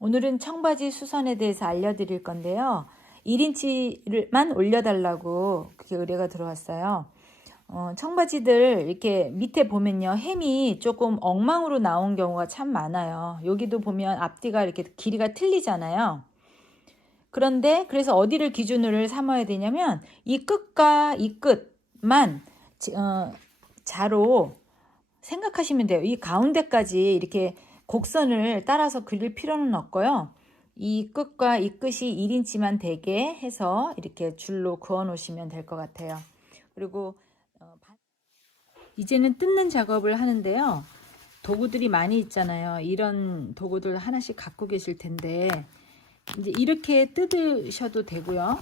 오늘은 청바지 수선에 대해서 알려드릴 건데요. 1인치만 올려달라고 그게 의뢰가 들어왔어요. 청바지들 이렇게 밑에 보면요, 햄이 조금 엉망으로 나온 경우가 참 많아요. 여기도 보면 앞뒤가 이렇게 길이가 틀리잖아요. 그런데 그래서 어디를 기준으로 삼아야 되냐면 이 끝과 이 끝만 자로 생각하시면 돼요. 이 가운데까지 이렇게 곡선을 따라서 그릴 필요는 없고요. 이 끝과 이 끝이 1인치만 되게 해서 이렇게 줄로 그어 놓으시면 될 것 같아요. 그리고 이제는 뜯는 작업을 하는데요. 도구들이 많이 있잖아요. 이런 도구들 하나씩 갖고 계실 텐데 이제 이렇게 뜯으셔도 되고요.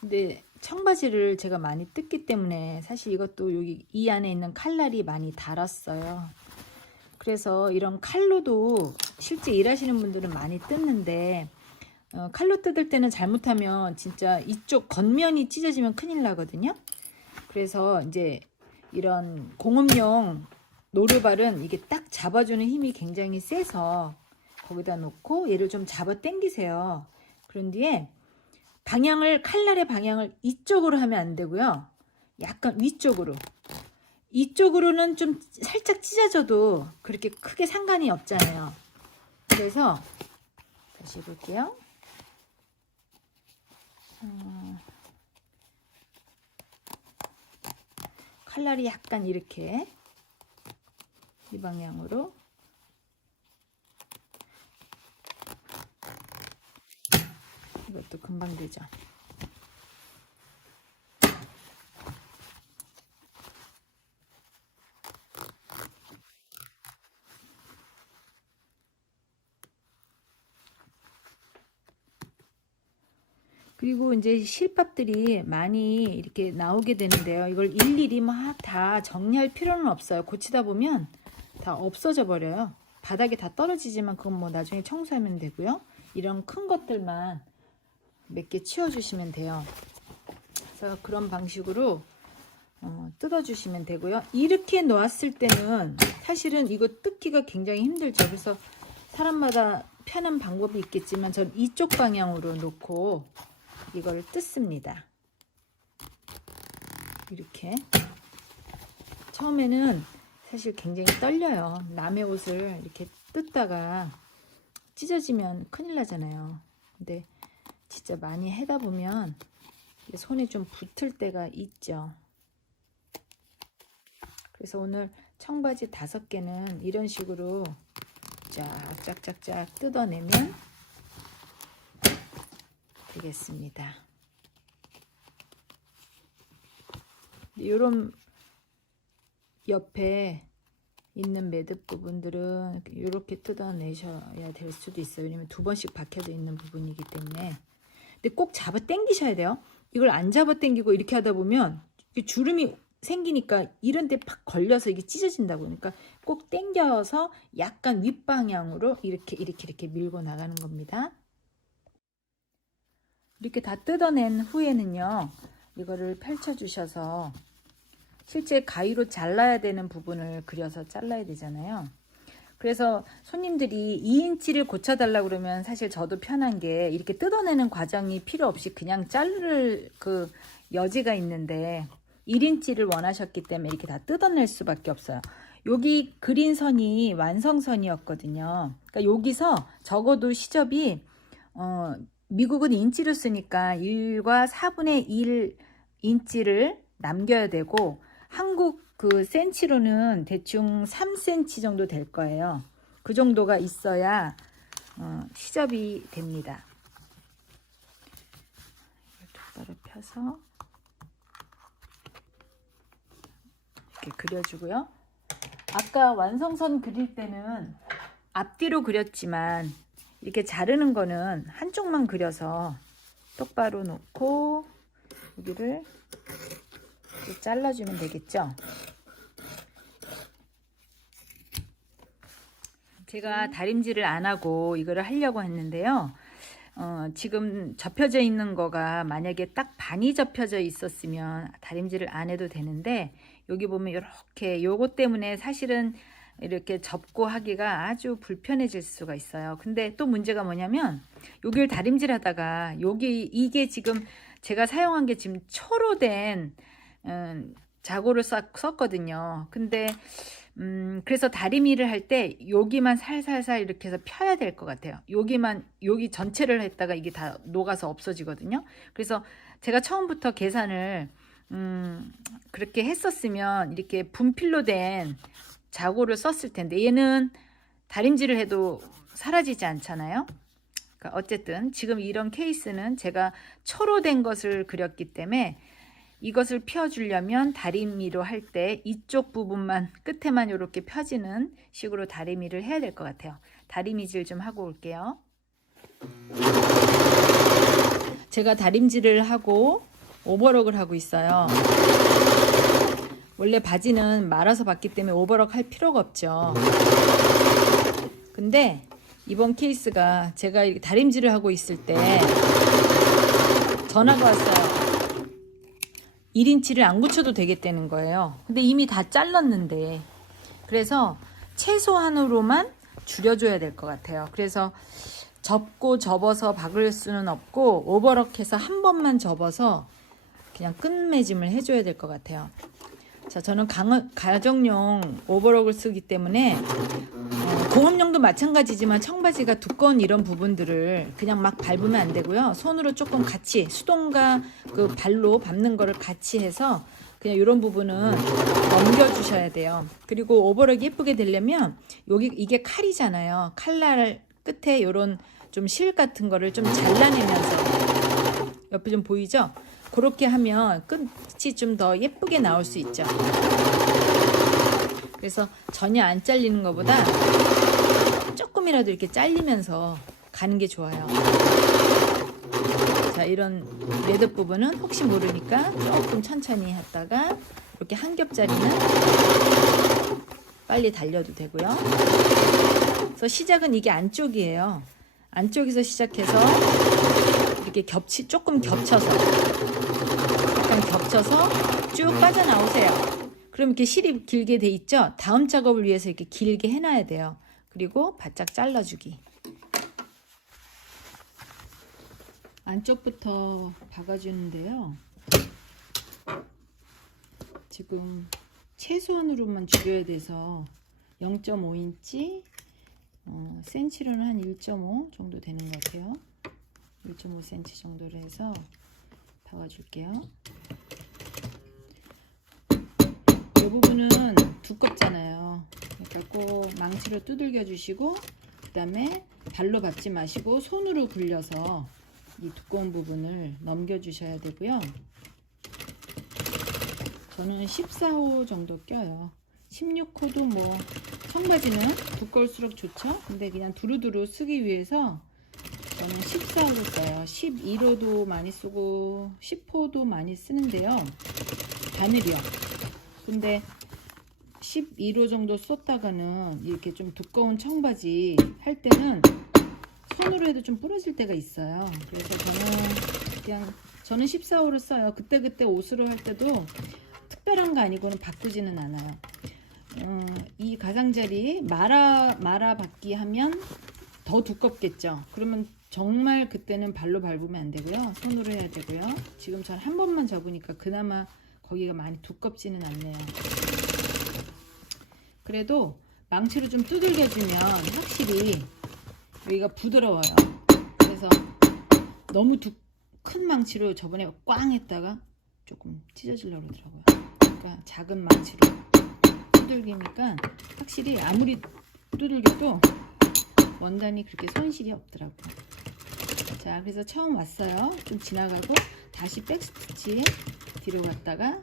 근데 청바지를 제가 많이 뜯기 때문에 사실 이것도 여기 이 안에 있는 칼날이 많이 닳았어요. 그래서 이런 칼로도 실제 일하시는 분들은 많이 뜯는데 칼로 뜯을 때는 잘못하면 진짜 이쪽 겉면이 찢어지면 큰일 나거든요. 그래서 이제 이런 공업용 노루발은 이게 딱 잡아주는 힘이 굉장히 세서 거기다 놓고 얘를 좀 잡아 당기세요. 그런 뒤에 칼날의 방향을 이쪽으로 하면 안 되고요. 약간 위쪽으로. 이쪽으로는 좀 살짝 찢어져도 그렇게 크게 상관이 없잖아요. 그래서 다시 해볼게요. 칼날이 약간 이렇게 이 방향으로 이것도 금방 되죠. 그리고 이제 실밥들이 많이 이렇게 나오게 되는데요. 이걸 일일이 막 다 정리할 필요는 없어요. 고치다 보면 다 없어져 버려요. 바닥에 다 떨어지지만 그건 뭐 나중에 청소하면 되고요. 이런 큰 것들만 몇 개 치워주시면 돼요. 그래서 그런 방식으로 뜯어주시면 되고요. 이렇게 놓았을 때는 사실은 이거 뜯기가 굉장히 힘들죠. 그래서 사람마다 편한 방법이 있겠지만 전 이쪽 방향으로 놓고 이걸 뜯습니다. 이렇게 처음에는 사실 굉장히 떨려요. 남의 옷을 이렇게 뜯다가 찢어지면 큰일 나잖아요. 근데 진짜 많이 하다 보면 손에 좀 붙을 때가 있죠. 그래서 오늘 청바지 5개는 이런 식으로 쫙쫙쫙쫙 뜯어내면 되겠습니다. 이런 옆에 있는 매듭 부분들은 이렇게 뜯어내셔야 될 수도 있어요. 왜냐면 2번씩 박혀져 있는 부분이기 때문에. 근데 꼭 잡아 당기셔야 돼요. 이걸 안 잡아 당기고 이렇게 하다 보면 주름이 생기니까 이런 데 팍 걸려서 이게 찢어진다고. 그러니까 꼭 당겨서 약간 윗방향으로 이렇게 밀고 나가는 겁니다. 이렇게 다 뜯어낸 후에는요, 이거를 펼쳐 주셔서 실제 가위로 잘라야 되는 부분을 그려서 잘라야 되잖아요. 그래서 손님들이 2인치를 고쳐달라고 그러면 사실 저도 편한 게 이렇게 뜯어내는 과정이 필요 없이 그냥 자를 그 여지가 있는데 1인치를 원하셨기 때문에 이렇게 다 뜯어낼 수밖에 없어요. 여기 그린 선이 완성선이었거든요. 그러니까 여기서 적어도 시접이 미국은 인치로 쓰니까 1과 4분의 1 인치를 남겨야 되고 한국 그 센치로는 대충 3cm 정도 될 거예요. 그 정도가 있어야 시접이 됩니다. 똑바로 펴서 이렇게 그려주고요. 아까 완성선 그릴 때는 앞뒤로 그렸지만 이렇게 자르는 거는 한쪽만 그려서 똑바로 놓고 여기를 잘라주면 되겠죠. 제가 다림질을 안 하고 이거를 하려고 했는데요. 지금 접혀져 있는 거가 만약에 딱 반이 접혀져 있었으면 다림질을 안 해도 되는데 여기 보면 이렇게 요거 때문에 사실은 이렇게 접고 하기가 아주 불편해질 수가 있어요. 근데 또 문제가 뭐냐면 여기를 다림질 하다가 이게 지금 제가 사용한 게 지금 초로된 자고를 썼거든요. 근데 그래서 다리미를 할 때 여기만 살살살 이렇게 해서 펴야 될 것 같아요. 여기 전체를 했다가 이게 다 녹아서 없어지거든요. 그래서 제가 처음부터 계산을 그렇게 했었으면 이렇게 분필로 된 자고를 썼을 텐데, 얘는 다림질을 해도 사라지지 않잖아요. 그러니까 어쨌든 지금 이런 케이스는 제가 초로 된 것을 그렸기 때문에 이것을 펴주려면 다리미로 할 때 이쪽 부분만 끝에만 이렇게 펴지는 식으로 다리미를 해야 될 것 같아요. 다리미질 좀 하고 올게요. 제가 다림질을 하고 오버럭을 하고 있어요. 원래 바지는 말아서 봤기 때문에 오버럭 할 필요가 없죠. 근데 이번 케이스가 제가 이렇게 다림질을 하고 있을 때 전화가 왔어요. 1인치를 안 붙여도 되겠다는 거예요. 근데 이미 다 잘랐는데, 그래서 최소한으로만 줄여줘야 될 것 같아요. 그래서 접고 접어서 박을 수는 없고 오버럭해서 한 번만 접어서 그냥 끝매짐을 해줘야 될 것 같아요. 자, 저는 가정용 오버럭을 쓰기 때문에 공업용도 마찬가지지만 청바지가 두꺼운 이런 부분들을 그냥 막 밟으면 안 되고요. 손으로 조금 같이 수동과 그 발로 밟는 거를 같이 해서 그냥 이런 부분은 넘겨주셔야 돼요. 그리고 오버럭이 예쁘게 되려면 이게 칼이잖아요. 칼날 끝에 이런 좀 실 같은 거를 좀 잘라내면서, 옆에 좀 보이죠? 그렇게 하면 끝이 좀 더 예쁘게 나올 수 있죠. 그래서 전혀 안 잘리는 것보다 조금이라도 이렇게 잘리면서 가는 게 좋아요. 자, 이런 매듭 부분은 혹시 모르니까 조금 천천히 했다가 이렇게 한 겹짜리는 빨리 달려도 되고요. 그래서 시작은 이게 안쪽이에요. 안쪽에서 시작해서 이렇게 조금 겹쳐서, 약간 겹쳐서 쭉 빠져나오세요. 그럼 이렇게 실이 길게 돼 있죠? 다음 작업을 위해서 이렇게 길게 해놔야 돼요. 그리고 바짝 잘라주기. 안쪽부터 박아주는데요. 지금 최소한으로만 줄여야 돼서 0.5인치, 센치로는 한 1.5 정도 되는 것 같아요. 1.5cm 정도로 해서 박아줄게요. 이 부분은 두껍잖아요. 그러니까 꼭 망치로 두들겨 주시고, 그 다음에 발로 밟지 마시고 손으로 굴려서 이 두꺼운 부분을 넘겨 주셔야 되고요. 저는 14호 정도 껴요. 16호도 뭐 청바지는 두꺼울수록 좋죠. 근데 그냥 두루두루 쓰기 위해서 저는 14호를 써요. 12호도 많이 쓰고 10호도 많이 쓰는데요. 바늘이요. 근데 12호 정도 썼다가는 이렇게 좀 두꺼운 청바지 할 때는 손으로 해도 좀 부러질 때가 있어요. 그래서 저는 14호를 써요. 그때그때 옷으로 할 때도 특별한 거 아니고는 바꾸지는 않아요. 이 가장자리 말아 받기 하면 더 두껍겠죠. 그러면 정말 그때는 발로 밟으면 안 되고요. 손으로 해야 되고요. 지금 전 한 번만 접으니까 그나마 거기가 많이 두껍지는 않네요. 그래도 망치로 좀 두들겨주면 확실히 여기가 부드러워요. 그래서 너무 큰 망치로 저번에 꽝 했다가 조금 찢어지려고 그러더라고요. 그러니까 작은 망치로 두들기니까 확실히 아무리 두들겨도 원단이 그렇게 손실이 없더라고요. 자, 그래서 처음 왔어요. 좀 지나가고 다시 백스티치 뒤로 갔다가,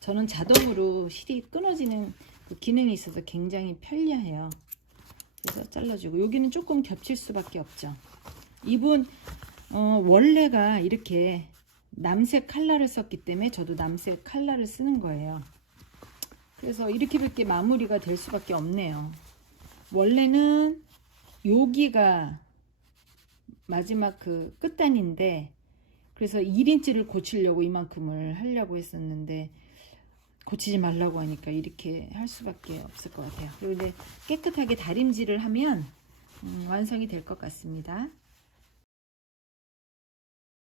저는 자동으로 실이 끊어지는 그 기능이 있어서 굉장히 편리해요. 그래서 잘라주고, 여기는 조금 겹칠 수밖에 없죠. 이분 원래가 이렇게 남색 칼라를 썼기 때문에 저도 남색 칼라를 쓰는 거예요. 그래서 이렇게 마무리가 될 수밖에 없네요. 원래는 여기가 마지막 그 끝단인데, 그래서 1인치를 고치려고 이만큼을 하려고 했었는데 고치지 말라고 하니까 이렇게 할 수밖에 없을 것 같아요. 그리고 이제 깨끗하게 다림질을 하면 완성이 될 것 같습니다.